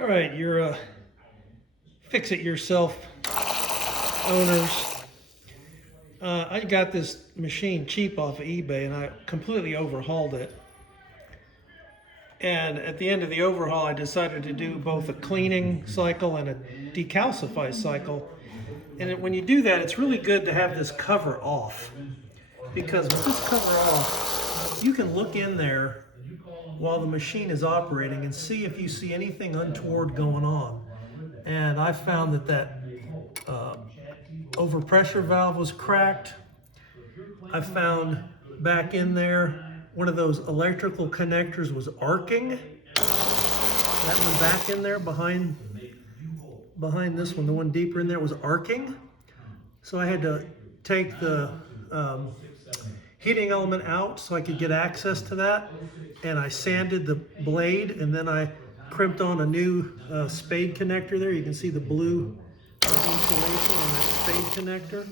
All right, you're fix-it-yourself owners. I got this machine cheap off of eBay and I completely overhauled it. And at the end of the overhaul, I decided to do both a cleaning cycle and a decalcify cycle. And when you do that, it's really good to have this cover off. Because with this cover off, you can look in there while the machine is operating and see if you see anything untoward going on. And I found that overpressure valve was cracked. I found back in there one of those electrical connectors was arcing. That one back in there behind this one, the one deeper in there, was arcing. So I had to take the heating element out so I could get access to that, and I sanded the blade, and then I crimped on a new spade connector there. You can see the blue insulation on that spade connector.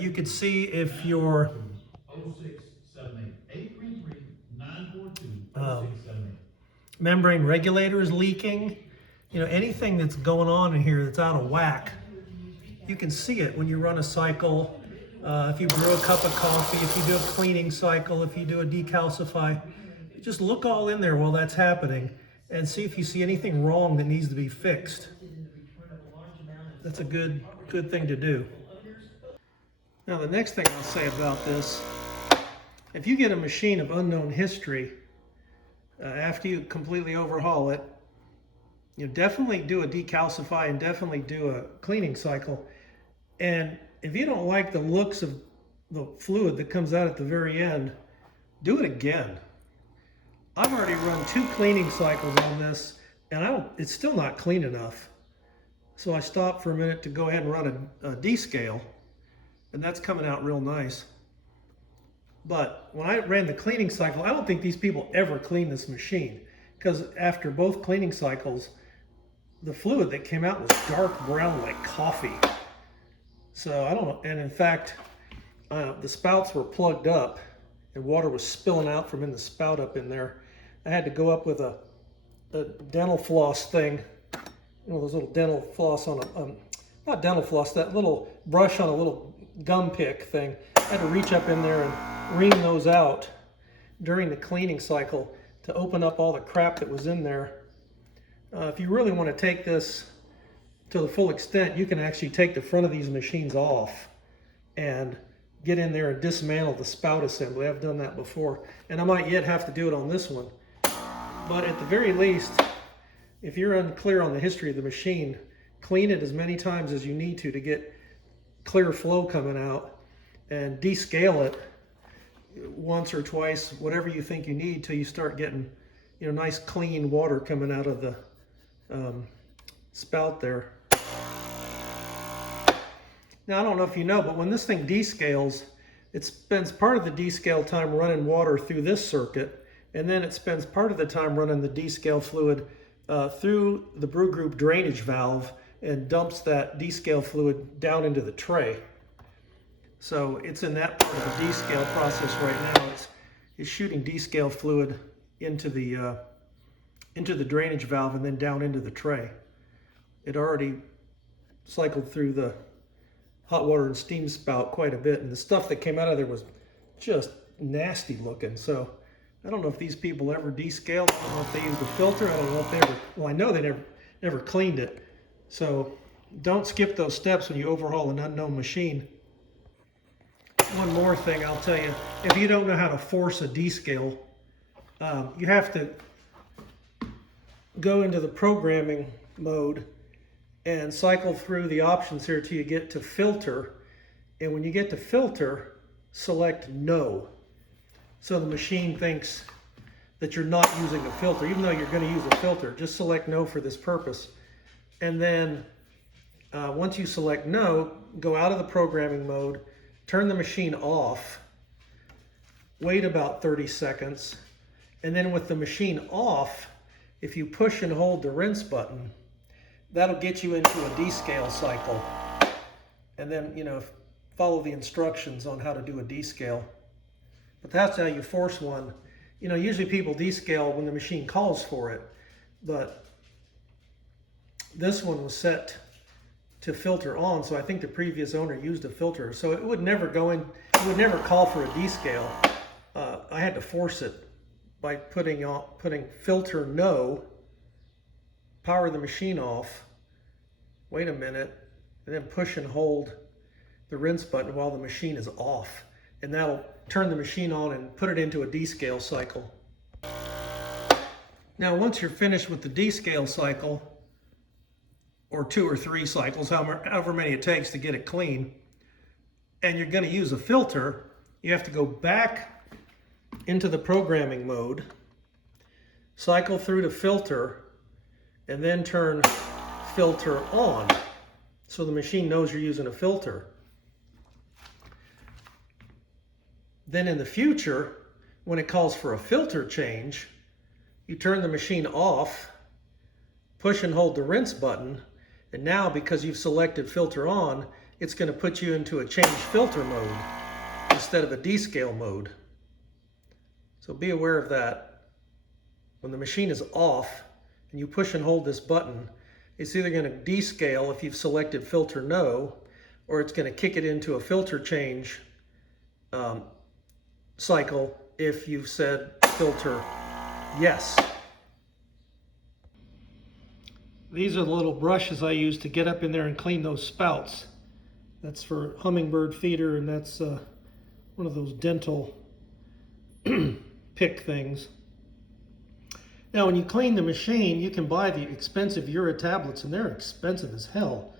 You can see if your membrane regulator is leaking. You know, anything that's going on in here that's out of whack, you can see it when you run a cycle. If you brew a cup of coffee, if you do a cleaning cycle, if you do a decalcify, just look all in there while that's happening and see if you see anything wrong that needs to be fixed. That's a good thing to do. Now the next thing I'll say about this, if you get a machine of unknown history, after you completely overhaul it, you definitely do a decalcify and definitely do a cleaning cycle. And if you don't like the looks of the fluid that comes out at the very end, do it again. I've already run 2 cleaning cycles on this, and it's still not clean enough. So I stopped for a minute to go ahead and run a descale, and that's coming out real nice. But when I ran the cleaning cycle, I don't think these people ever cleaned this machine, because after both cleaning cycles, the fluid that came out was dark brown like coffee. So I don't know, and in fact, the spouts were plugged up and water was spilling out from in the spout up in there. I had to go up with a dental floss thing, you know, those little dental floss on a, not dental floss, that little brush on a little gum pick thing. I had to reach up in there and wring those out during the cleaning cycle to open up all the crap that was in there. If you really want to take this to the full extent, you can actually take the front of these machines off and get in there and dismantle the spout assembly. I've done that before, and I might yet have to do it on this one. But at the very least, if you're unclear on the history of the machine, clean it as many times as you need to get clear flow coming out, and descale it once or twice, whatever you think you need, till you start getting, you know, nice clean water coming out of the spout there. Now, I don't know if you know, but when this thing descales, it spends part of the descale time running water through this circuit, and then it spends part of the time running the descale fluid through the brew group drainage valve and dumps that descale fluid down into the tray. So it's in that part of the descale process right now. It's shooting descale fluid into the drainage valve and then down into the tray. It already cycled through the hot water and steam spout quite a bit, and the stuff that came out of there was just nasty looking. So I don't know if these people ever descaled. I don't know if they used a filter. I don't know if they ever, well, I know they never cleaned it. So don't skip those steps when you overhaul an unknown machine. One more thing I'll tell you, if you don't know how to force a descale, you have to go into the programming mode and cycle through the options here till you get to filter. And when you get to filter, select no. So the machine thinks that you're not using a filter, even though you're going to use a filter. Just select no for this purpose. And then once you select no, go out of the programming mode, turn the machine off, wait about 30 seconds, and then with the machine off, if you push and hold the rinse button, that'll get you into a descale cycle. And then, you know, follow the instructions on how to do a descale. But that's how you force one. You know, usually people descale when the machine calls for it. but this one was set to filter on, so I think the previous owner used a filter, so it would never go in, it would never call for a descale. I had to force it by putting filter no, power the machine off, wait a minute, and then push and hold the rinse button while the machine is off, and that'll turn the machine on and put it into a descale cycle. Now once you're finished with the descale cycle, or 2 or 3 cycles, however many it takes to get it clean, and you're going to use a filter, you have to go back into the programming mode, cycle through to filter, and then turn filter on so the machine knows you're using a filter. Then in the future, when it calls for a filter change, you turn the machine off, push and hold the rinse button, and now because you've selected filter on, it's going to put you into a change filter mode instead of a descale mode. So be aware of that. When the machine is off and you push and hold this button, it's either going to descale if you've selected filter no, or it's going to kick it into a filter change cycle if you've said filter yes. These are the little brushes I use to get up in there and clean those spouts. That's for hummingbird feeder, and that's one of those dental pick things. Now when you clean the machine, you can buy the expensive Jura tablets, and they're expensive as hell.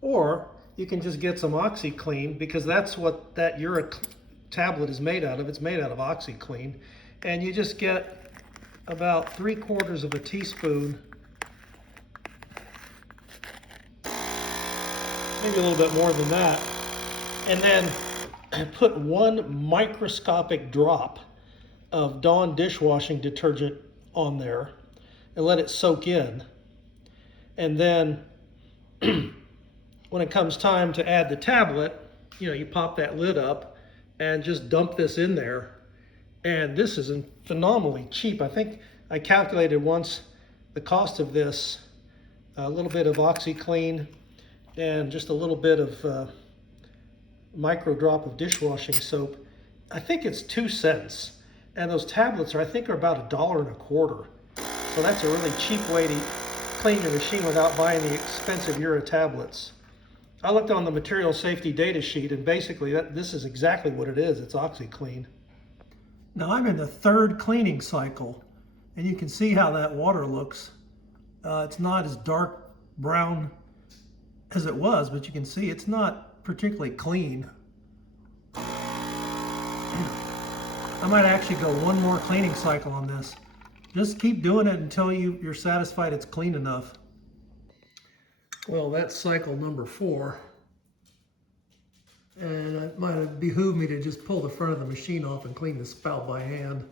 Or you can just get some OxyClean, because that's what that Jura tablet is made out of. It's made out of OxyClean. And you just get about 3/4 of a teaspoon, maybe a little bit more than that, and then put 1 microscopic drop of Dawn dishwashing detergent on there and let it soak in. And then when it comes time to add the tablet, you pop that lid up and just dump this in there. And this is phenomenally cheap. I think I calculated once the cost of this, a little bit of OxyClean and just a little bit of micro drop of dishwashing soap. I think it's 2 cents. And those tablets I think are about $1.25. So that's a really cheap way to clean your machine without buying the expensive Jura tablets. I looked on the material safety data sheet, and basically this is exactly what it is. It's OxyClean. Now I'm in the 3rd cleaning cycle, and you can see how that water looks. It's not as dark brown as it was, but you can see it's not particularly clean. I might actually go 1 more cleaning cycle on this. Just keep doing it until you're satisfied it's clean enough. Well, that's cycle number 4. And it might have behooved me to just pull the front of the machine off and clean the spout by hand.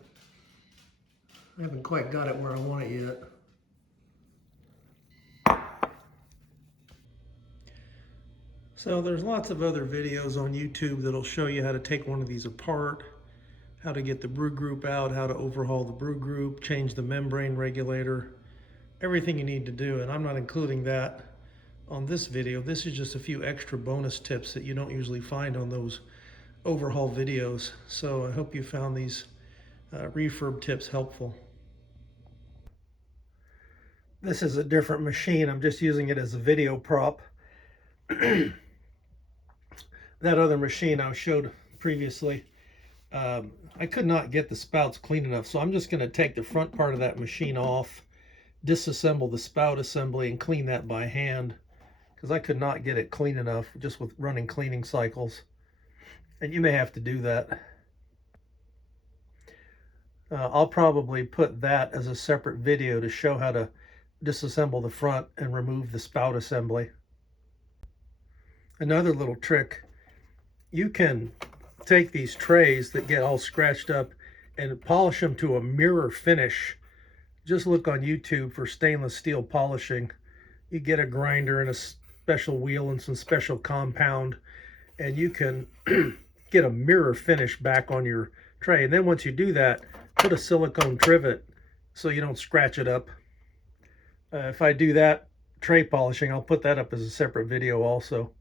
I haven't quite got it where I want it yet. So there's lots of other videos on YouTube that'll show you how to take one of these apart, how to get the brew group out, how to overhaul the brew group, change the membrane regulator, everything you need to do. And I'm not including that on this video. This is just a few extra bonus tips that you don't usually find on those overhaul videos. So I hope you found these refurb tips helpful. This is a different machine. I'm just using it as a video prop. That other machine I showed previously, I could not get the spouts clean enough, so I'm just going to take the front part of that machine off, disassemble the spout assembly, and clean that by hand, because I could not get it clean enough just with running cleaning cycles. And you may have to do that. I'll probably put that as a separate video to show how to disassemble the front and remove the spout assembly. Another little trick, you can take these trays that get all scratched up and polish them to a mirror finish. Just look on YouTube for stainless steel polishing. You get a grinder and a special wheel and some special compound, and you can get a mirror finish back on your tray. And then once you do that, put a silicone trivet so you don't scratch it up. If I do that tray polishing, I'll put that up as a separate video also.